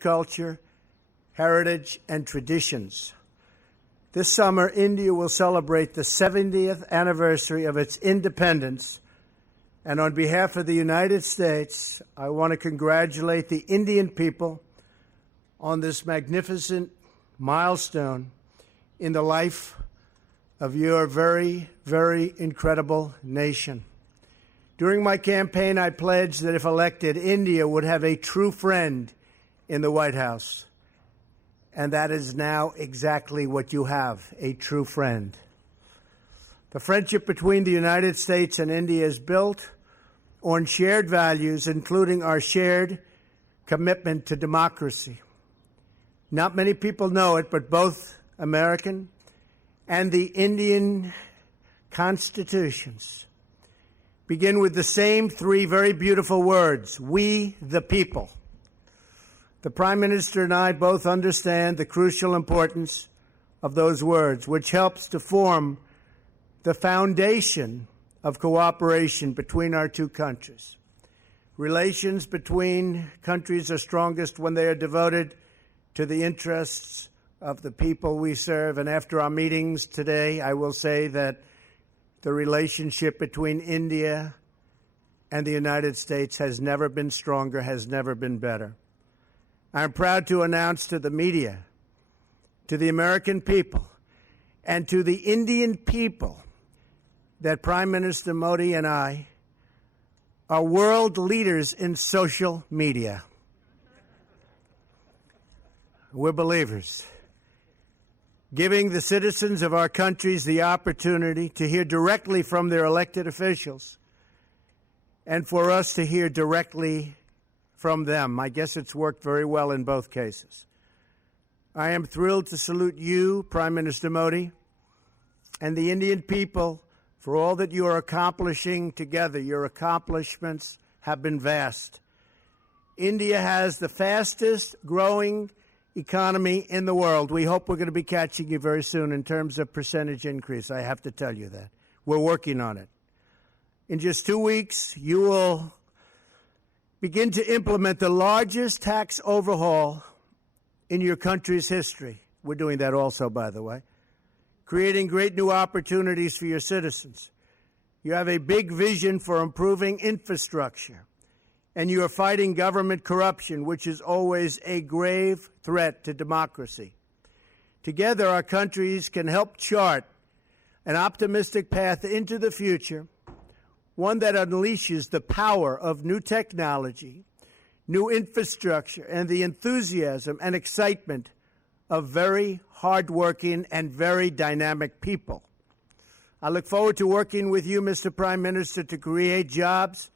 culture, heritage, and traditions. This summer, India will celebrate the 70th anniversary of its independence. And on behalf of the United States, I want to congratulate the Indian people on this magnificent milestone in the life of your very, very incredible nation. During my campaign, I pledged that if elected, India would have a true friend in the White House. And that is now exactly what you have, a true friend. The friendship between the United States and India is built on shared values, including our shared commitment to democracy. Not many people know it, but both American and the Indian constitutions begin with the same three very beautiful words: we the people. The Prime Minister and I both understand the crucial importance of those words, which helps to form the foundation of cooperation between our two countries. Relations between countries are strongest when they are devoted to the interests of the people we serve. And after our meetings today, I will say that the relationship between India and the United States has never been stronger, has never been better. I'm proud to announce to the media, to the American people, and to the Indian people that Prime Minister Modi and I are world leaders in social media. We're believers, giving the citizens of our countries the opportunity to hear directly from their elected officials and for us to hear directly from them. I guess it's worked very well in both cases. I am thrilled to salute you, Prime Minister Modi, and the Indian people for all that you are accomplishing together. Your accomplishments have been vast. India has the fastest growing economy in the world. We hope we're going to be catching you very soon in terms of percentage increase. I have to tell you that. We're working on it. In just 2 weeks, you will begin to implement the largest tax overhaul in your country's history. We're doing that also, by the way, creating great new opportunities for your citizens. You have a big vision for improving infrastructure, and you are fighting government corruption, which is always a grave threat to democracy. Together, our countries can help chart an optimistic path into the future, one that unleashes the power of new technology, new infrastructure, and the enthusiasm and excitement of very hardworking and very dynamic people. I look forward to working with you, Mr. Prime Minister, to create jobs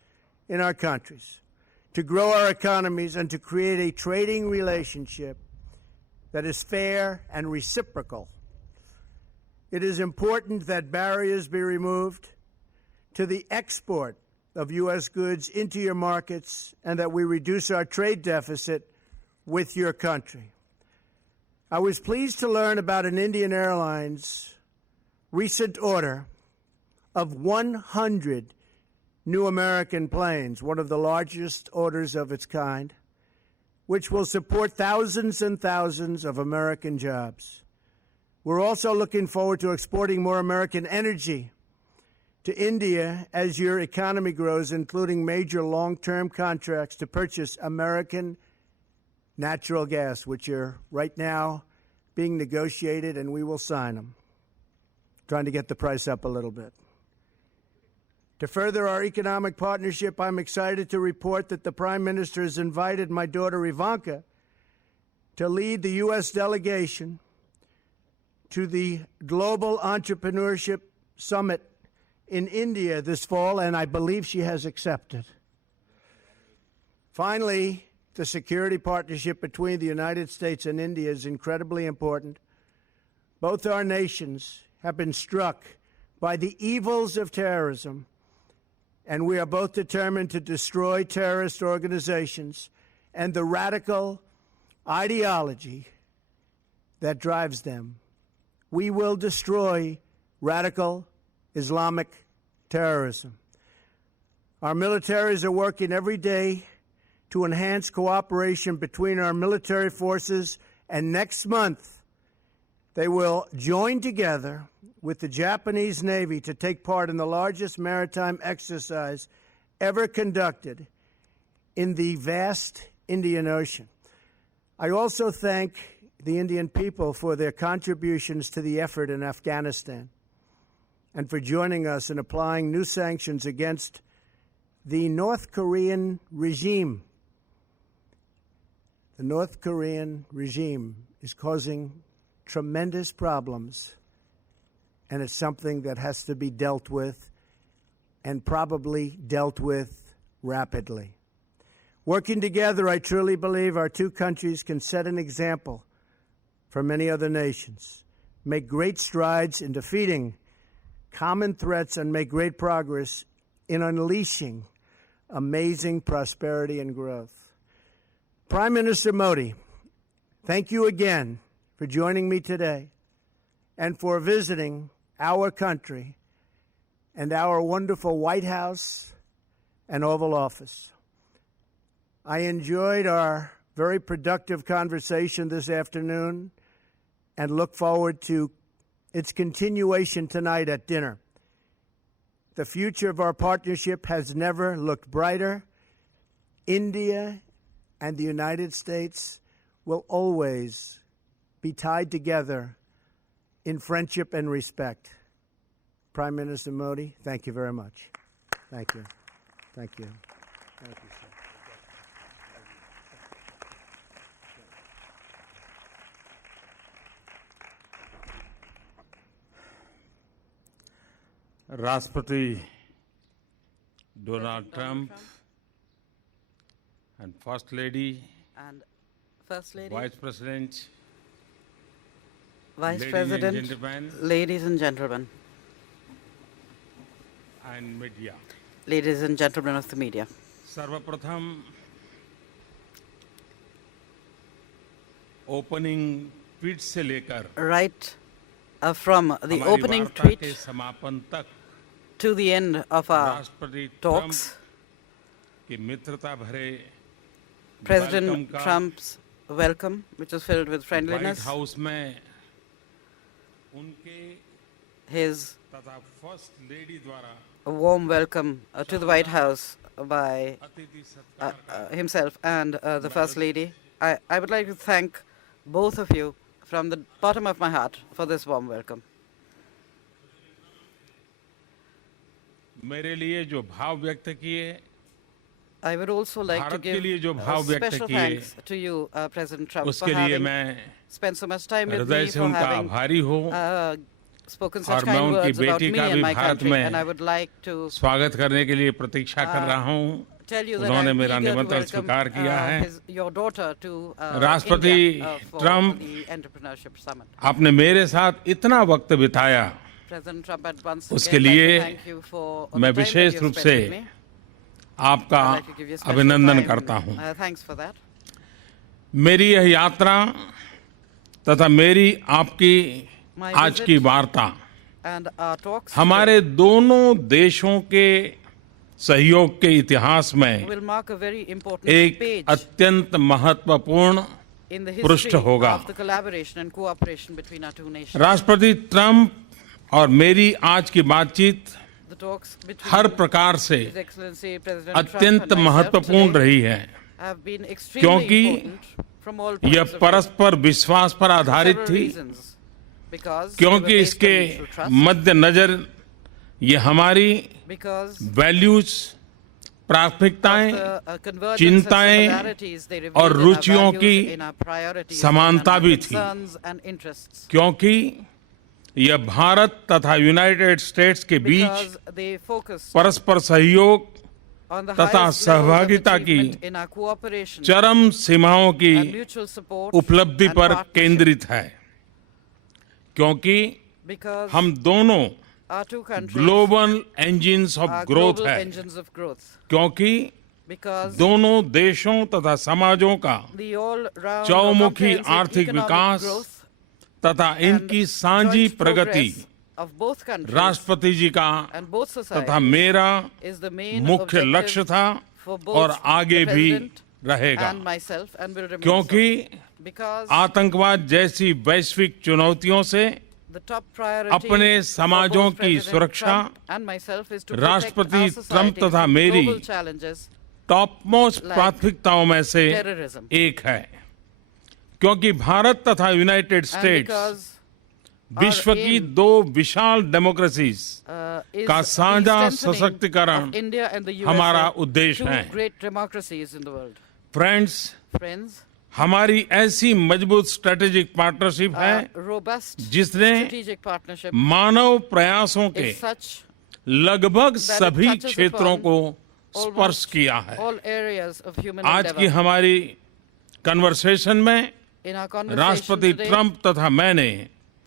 in our countries, to grow our economies, and to create a trading relationship that is fair and reciprocal. It is important that barriers be removed to the export of U.S. goods into your markets and that we reduce our trade deficit with your country. I was pleased to learn about an Indian Airlines recent order of 100 new American planes, one of the largest orders of its kind, which will support thousands and thousands of American jobs. We're also looking forward to exporting more American energy to India as your economy grows, including major long-term contracts to purchase American natural gas, which are right now being negotiated, and we will sign them, trying to get the price up a little bit. To further our economic partnership, I'm excited to report that the Prime Minister has invited my daughter Ivanka to lead the U.S. delegation to the Global Entrepreneurship Summit in India this fall, and I believe she has accepted. Finally, the security partnership between the United States and India is incredibly important. Both our nations have been struck by the evils of terrorism, and we are both determined to destroy terrorist organizations and the radical ideology that drives them. We will destroy radical Islamic terrorism. Our militaries are working every day to enhance cooperation between our military forces, and next month they will join together with the Japanese Navy to take part in the largest maritime exercise ever conducted in the vast Indian Ocean. I also thank the Indian people for their contributions to the effort in Afghanistan and for joining us in applying new sanctions against the North Korean regime. The North Korean regime is causing tremendous problems, and it's something that has to be dealt with, and probably dealt with rapidly. Working together, I truly believe our two countries can set an example for many other nations, make great strides in defeating common threats, and make great progress in unleashing amazing prosperity and growth. Prime Minister Modi, thank you again for joining me today and for visiting our country and our wonderful White House and Oval Office. I enjoyed our very productive conversation this afternoon and look forward to its continuation tonight at dinner. The future of our partnership has never looked brighter. India and the United States will always be tied together in friendship and respect. Prime Minister Modi, thank you very much. Thank you. Thank you. Thank you, sir. Rashtrapati Donald Trump and First Lady, and First Lady, Vice President, Vice ladies President, and gentlemen, ladies and gentlemen, and media. ladies and gentlemen of the media. सर्वप्रथम opening tweet से लेकर Right from the हमारी opening वार्ता tweet के समापन तक to the end of our राष्ट्रपति Trump talks, की मित्रता भरे President welcome का Trump's welcome, which was filled with white friendliness, house में उनके his तथा फर्स्ट लेडी द्वारा a warm welcome to the White House by अतिथि सत्कार का himself and the First Lady. I would like to thank both of you from the bottom of my heart for this warm welcome. मेरे लिए जो भाव व्यक्त किए, I would also like to Bharat के give लिए जो भाव व्यक्त special किए, thanks to you, President Trump, for उसके लिए having मैं spent so much time with हृदय me, से for उनका having आभारी हूँ spoken और such मैं kind उनकी words about बेटी me का and भी my भारत country. में And I would like to स्वागत करने के लिए प्रतीक्षा कर रहा हूँ। tell you that उन्होंने I'm मेरा eager to निमंत्रण welcome स्वीकार किया है। your daughter to राष्ट्रपति India for Trump, the Entrepreneurship Summit. आपने मेरे साथ इतना वक्त बिताया, President Trump, I'd once उसके again like लिए to thank you for the मैं time that विशेष you've रूप spent से with me. आपका I'd like to give you special अभिनंदन time. करता हूँ। Thanks for that. मेरी यह यात्रा तथा मेरी आपकी My आज visit की वार्ता and our talks हमारे दोनों देशों के सहयोग के इतिहास में will mark a very important एक page अत्यंत महत्वपूर्ण in the पृष्ठ history होगा। of the collaboration and cooperation between our two nations. राष्ट्रपति ट्रंप और मेरी आज की बातचीत The talks between हर प्रकार से His Excellency President Trump अत्यंत and myself महत्वपूर्ण today रही है, have been extremely क्योंकि important from all यह points of view. परस्पर विश्वास पर For आधारित several थी, reasons. Because they क्योंकि were based on इसके mutual trust, मद्देनजर ये हमारी because वैल्यूज, of प्राथमिकताएं, the convergence and चिंताएं similarities they revealed और in our रुचियों values, की in our priorities, समानता in भी our थी। concerns and interests. क्योंकि यह भारत तथा यूनाइटेड स्टेट्स के बीच Because they focus परस्पर सहयोग on the तथा highest levels of सहभागिता की achievement in our cooperation चरम सीमाओं की and mutual support उपलब्धि and पर partnership. केंद्रित है, क्योंकि Because हम दोनों our two countries global engines of are growth global है, engines of growth. क्योंकि Because दोनों देशों तथा समाजों का the all-round चौमुखी comprehensive आर्थिक economic विकास growth तथा and इनकी साझी joint Pragati progress of both countries राष्ट्रपति जी का and both तथा societies मेरा is the main मुख्य objective लक्ष्य था for both और आगे the भी President रहेगा, and myself and will remain क्योंकि so. Because आतंकवाद जैसी वैश्विक चुनौतियों से the top priority अपने for समाजों both की President सुरक्षा Trump and myself is to protect राष्ट्रपति our ट्रंप society तथा from मेरी global challenges top most like प्राथमिकताओं में से terrorism. एक है, क्योंकि भारत तथा यूनाइटेड And स्टेट्स because विश्व our की aim, दो विशाल डेमोक्रेसीज is का the साझा strengthening सशक्तिकरण of India and the USA, हमारा उद्देश्य two है। great democracies in the world. Friends, Friends, हमारी ऐसी मजबूत स्ट्रेटेजिक पार्टनरशिप a है robust जिसने strategic partnership मानव प्रयासों के is such लगभग that it सभी touches क्षेत्रों upon को स्पर्श almost किया है। all areas of human आज की endeavor. हमारी कन्वर्सेशन में In our conversation राष्ट्रपति today, ट्रंप तथा मैंने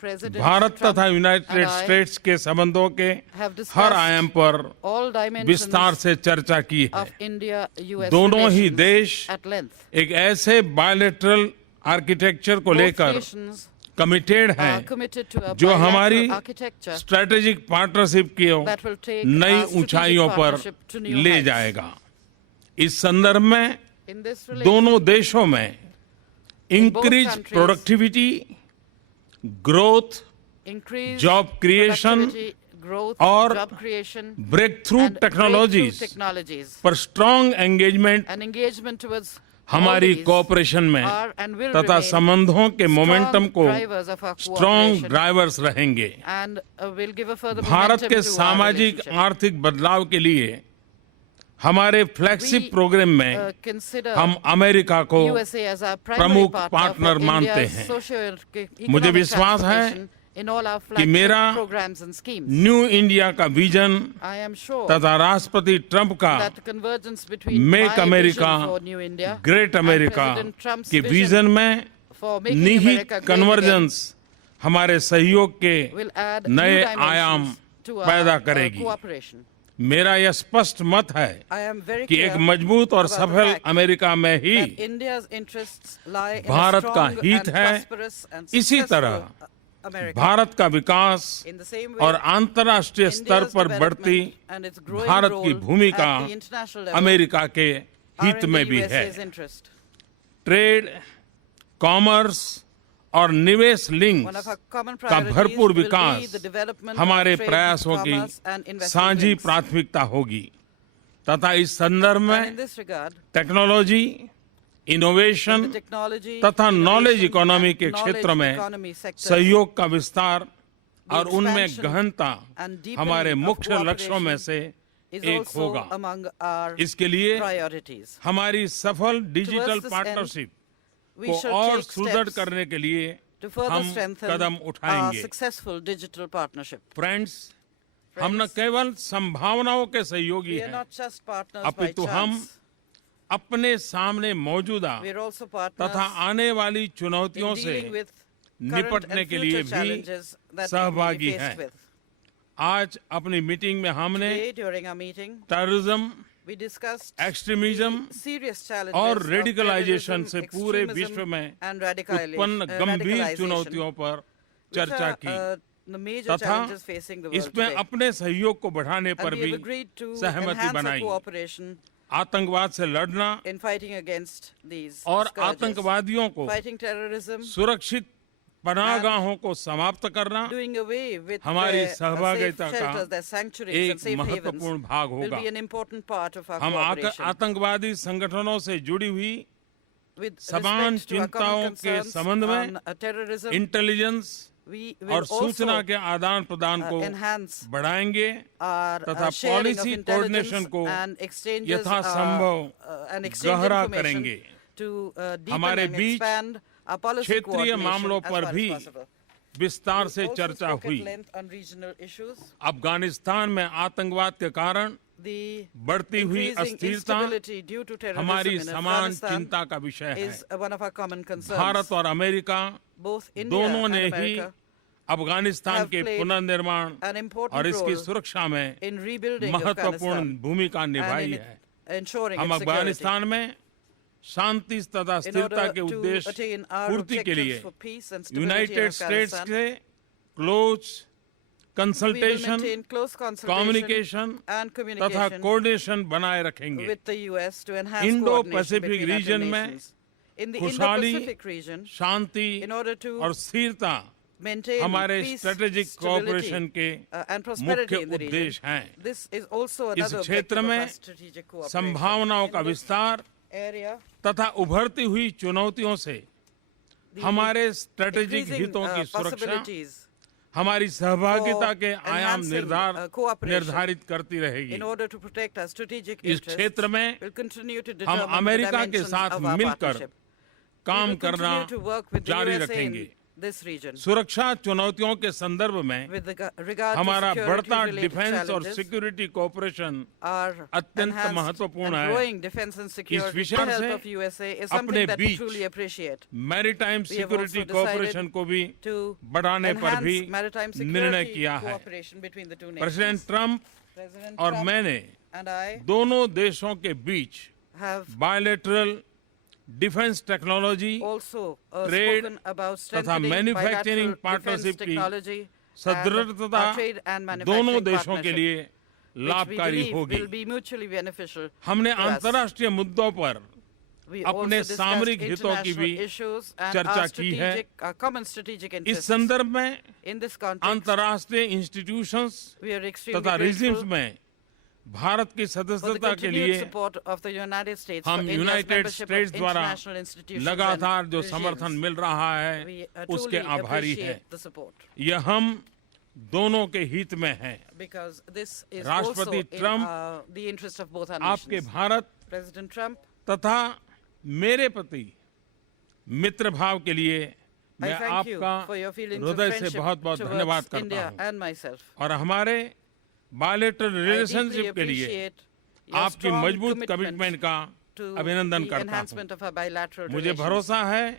President भारत Trump तथा and यूनाइटेड I स्टेट्स के संबंधों के have discussed हर आयाम पर all dimensions विस्तार से चर्चा की है। of India-US दोनों ही relations देश at length. एक ऐसे बायोलेटरल आर्किटेक्चर को Both लेकर nations कमिटेड are हैं committed to a जो हमारी bilateral architecture स्ट्रेटेजिक पार्टनरशिप की that will take नई our strategic ऊंचाइयों पर partnership to new ले heights. जाएगा। इस संदर्भ में In this relation, दोनों देशों में increase countries, productivity, growth, increase job creation productivity, growth, और job creation, breakthrough and breakthrough technologies technologies पर strong engagement and engagement towards हमारी all these कोऑपरेशन में are and will तथा remain संबंधों के strong मोमेंटम को drivers of our strong cooperation drivers रहेंगे। and will give a further Bharat momentum के to our सामाजिक relationship. आर्थिक बदलाव के लिए हमारे फ्लैगशिप We, प्रोग्राम में consider हम अमेरिका को USA as our primary प्रमुख partner पार्टनर for मानते India's हैं। socio-economic मुझे विश्वास है transformation in all our कि flagship मेरा programs and schemes. New India का विजन I am sure तथा राष्ट्रपति ट्रंप का that the convergence between make my America, vision for New India great and America President Trump's के vision vision में for making निहित America great again convergence हमारे सहयोग के will add नए new dimensions आयाम to पैदा our करेगी। cooperation. मेरा यह स्पष्ट मत है I am very कि clear एक मजबूत और about the सफल fact अमेरिका में ही that India's interests lie in a Bharat का strong हित and है। prosperous and इसी successful तरह America. भारत का विकास In the same way, और अंतर्राष्ट्रीय स्तर India's पर बढ़ती development and its growing Bharat की role भूमिका at the international level America के are हित in में the भी USA's है। interest. ट्रेड, कॉमर्स और निवेश link One of our common का priorities भरपूर will be Vikas the development हमारे of trade, प्रयासों की commerce and investment साझी links. प्राथमिकता होगी तथा इस संदर्भ And in में this regard, technology, in innovation the technology, तथा नॉलेज innovation इकोनॉमी and के knowledge क्षेत्र में economy sectors, सहयोग का विस्तार और उनमें expansion गहनता and deepening हमारे of मुख्य लक्ष्यों में से is एक also होगा। among our इसके लिए priorities. हमारी सफल digital Towards this end, partnership We को shall और take सुदृढ़ steps करने के लिए to further हम strengthen कदम our उठाएंगे। successful digital partnership. फ्रेंड्स, हम न केवल संभावनाओं के सहयोगी We are हैं, not just partners by अपितु हम chance. अपने सामने मौजूदा We are also partners तथा आने वाली in चुनौतियों से dealing with current निपटने and के लिए future भी challenges that we सहभागी will be हैं। faced with. आज अपनी मीटिंग में हमने Today, during our meeting, terrorism, we discussed extremism the serious challenges और of रेडिकलाइजेशन terrorism, से पूरे extremism विश्व में and उत्पन्न गंभीर radicalization, चुनौतियों पर which चर्चा are, की the major तथा challenges facing the world इसमें today. अपने सहयोग को बढ़ाने And पर we भी have agreed to सहमति enhance our बनाई। cooperation आतंकवाद से लड़ना in fighting against these और scourges, आतंकवादियों को fighting terrorism, सुरक्षित पनाहगाहों को समाप्त करना doing away with हमारी their safe सहभागिता का shelters, their sanctuaries एक and safe havens महत्वपूर्ण भाग will होगा। be an important part of our हम cooperation. आतंकवादी संगठनों से जुड़ी हुई With समान respect to our चिंताओं common के concerns संबंध में on terrorism, इंटेलिजेंस we और will सूचना also के आदान प्रदान को enhance बढ़ाएंगे our तथा sharing of policy intelligence coordination को and exchanges यथासंभव and exchange गहरा information करेंगे। to deepen हमारे and beach expand our policy क्षेत्रीय coordination मामलों as पर far as भी possible. विस्तार We से also चर्चा spoke at हुई। length on regional issues. Afghanistan में आतंकवाद के कारण The बढ़ती हुई increasing अस्थिरता instability due to terrorism हमारी in समान Afghanistan चिंता का विषय है। is one of our common concerns. Bharat और अमेरिका Both India दोनों and ने ही America अफगानिस्तान have के played पुनर्निर्माण an important और इसकी role सुरक्षा में in rebuilding महत्वपूर्ण Afghanistan भूमिका and निभाई in है। ensuring हम its security. अफगानिस्तान में शांति तथा In स्थिरता order के to उद्देश्य attain our पूर्ति के objectives लिए for peace and stability in United States Afghanistan, के close consultation, maintain close consultation communication and तथा communication कोऑर्डिनेशन बनाए रखेंगे। with the US to enhance Indo coordination Pacific between our two region में nations. In the खुशहाली, Indo-Pacific region, Shanti in order to और स्थिरता maintain हमारे peace, strategic stability, cooperation के and prosperity मुख्य in the region. उद्देश्य हैं। This is also इस another objective क्षेत्र of में our strategic cooperation. संभावनाओं का In this विस्तार area, तथा उभरती हुई चुनौतियों से the हमारे स्ट्रेटेजिक increasing, हितों की सुरक्षा possibilities हमारी सहभागिता के for आयाम enhancing, cooperation निर्धारित करती रहेगी। in order to protect our strategic इस interests, क्षेत्र में will continue to हम determine the अमेरिका के dimensions साथ of our मिलकर partnership. We काम will करना continue to work with the जारी USA रखेंगे। in this region. सुरक्षा चुनौतियों के संदर्भ में With regard to हमारा बढ़ता security-related डिफेंस और challenges, सिक्योरिटी कोऑपरेशन our अत्यंत enhanced महत्वपूर्ण and है। growing defense and security विचार with the help से of USA is अपने something that we beach truly appreciate. Maritime We have security also cooperation decided को भी to बढ़ाने पर भी enhance maritime निर्णय security किया है। cooperation between the two president nations. Trump President और Trump मैंने and I दोनों देशों के बीच have bilateral defence technology also trade spoken about तथा strengthening manufacturing bilateral partnership defense की technology and सदृढ़ता our trade and दोनों manufacturing देशों के partnership, लिए which we लाभकारी believe होगी। will be mutually beneficial हमने to us. अंतर्राष्ट्रीय मुद्दों पर We अपने also discussed सामरिक हितों की भी international issues and चर्चा our की है। our common strategic इस interests. संदर्भ में In this context, अंतर्राष्ट्रीय इंस्टीट्यूशंस we are extremely तथा रिजिम्स grateful में भारत की for the सदस्यता के continued लिए support of the United States for हम India's United membership states of द्वारा international institutions लगातार and जो regimes. समर्थन मिल रहा है We उसके truly आभारी हैं। appreciate the support यह हम दोनों के हित में है। because this is also राष्ट्रपति in Trump the interest of both our आपके nations. भारत President Trump, तथा मेरे प्रति मित्र भाव के लिए I मैं thank you आपका for your feelings of हृदय से friendship बहुत बहुत धन्यवाद towards करता India हूँ and myself. और हमारे बायलैटरल I deeply रिलेशनशिप के लिए appreciate your आपकी strong मजबूत कमिटमेंट commitment का to अभिनंदन the करता हूँ। enhancement of our bilateral मुझे relations. भरोसा है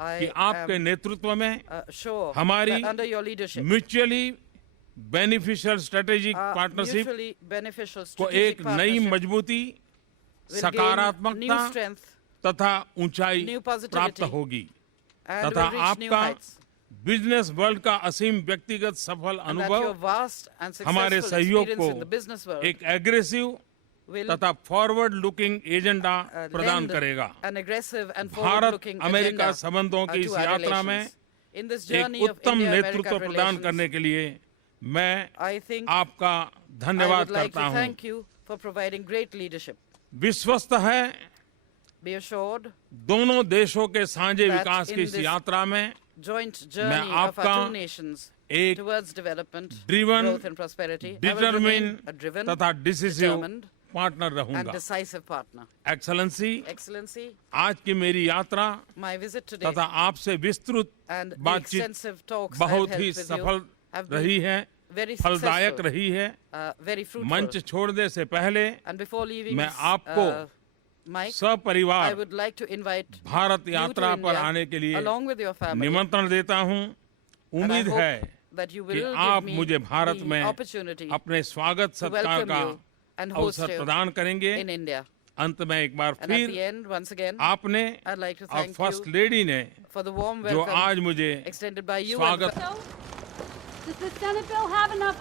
कि I आपके am नेतृत्व में sure हमारी that under your leadership, mutually beneficial strategic our partnership mutually beneficial को strategic एक नई partnership मजबूती, will gain सकारात्मकता new strength तथा ऊंचाई new प्राप्त positivity होगी and तथा will reach new आपका heights. बिजनेस वर्ल्ड का असीम व्यक्तिगत सफल And that your अनुभव vast and हमारे successful सहयोग experience in the को business world एक एग्रेसिव will तथा फॉरवर्ड लुकिंग एजेंडा प्रदान lend करेगा। an aggressive and Bharat forward-looking America agenda संबंधों की to इस our यात्रा में relations. In this एक journey of उत्तम India-America नेतृत्व प्रदान करने relations, के लिए मैं I think आपका I धन्यवाद would like करता to हूँ। thank you for providing great leadership. विश्वस्त है Be assured, दोनों देशों के साझे that विकास in की इस this यात्रा में joint journey of आपका our two nations एक towards development, driven, growth and prosperity, I will remain a determine driven, तथा डिसिसिव determined पार्टनर and रहूंगा। decisive partner. एक्सेलेंसी, Excellency, आज की मेरी यात्रा my visit today तथा आपसे विस्तृत and the बातचीत extensive talks I have बहुत held ही with you सफल have रही been है, very फलदायक successful, रही है। very fruitful. मंच छोड़ने से पहले And before leaving मैं this, आपको Mike, I सपरिवार would like to invite Bharat you to यात्रा पर India आने के लिए along with your family. निमंत्रण देता हूँ। And I उम्मीद hope है that you कि will आप give me मुझे भारत the में opportunity अपने स्वागत to सत्कार welcome का you and host अवसर you प्रदान करेंगे। in India. अंत में एक बार And at the फिर end, once again, आपने I'd like to और thank फर्स्ट you लेडी ने for the warm जो welcome आज मुझे extended by you and स्वागत Does the Senate bill have enough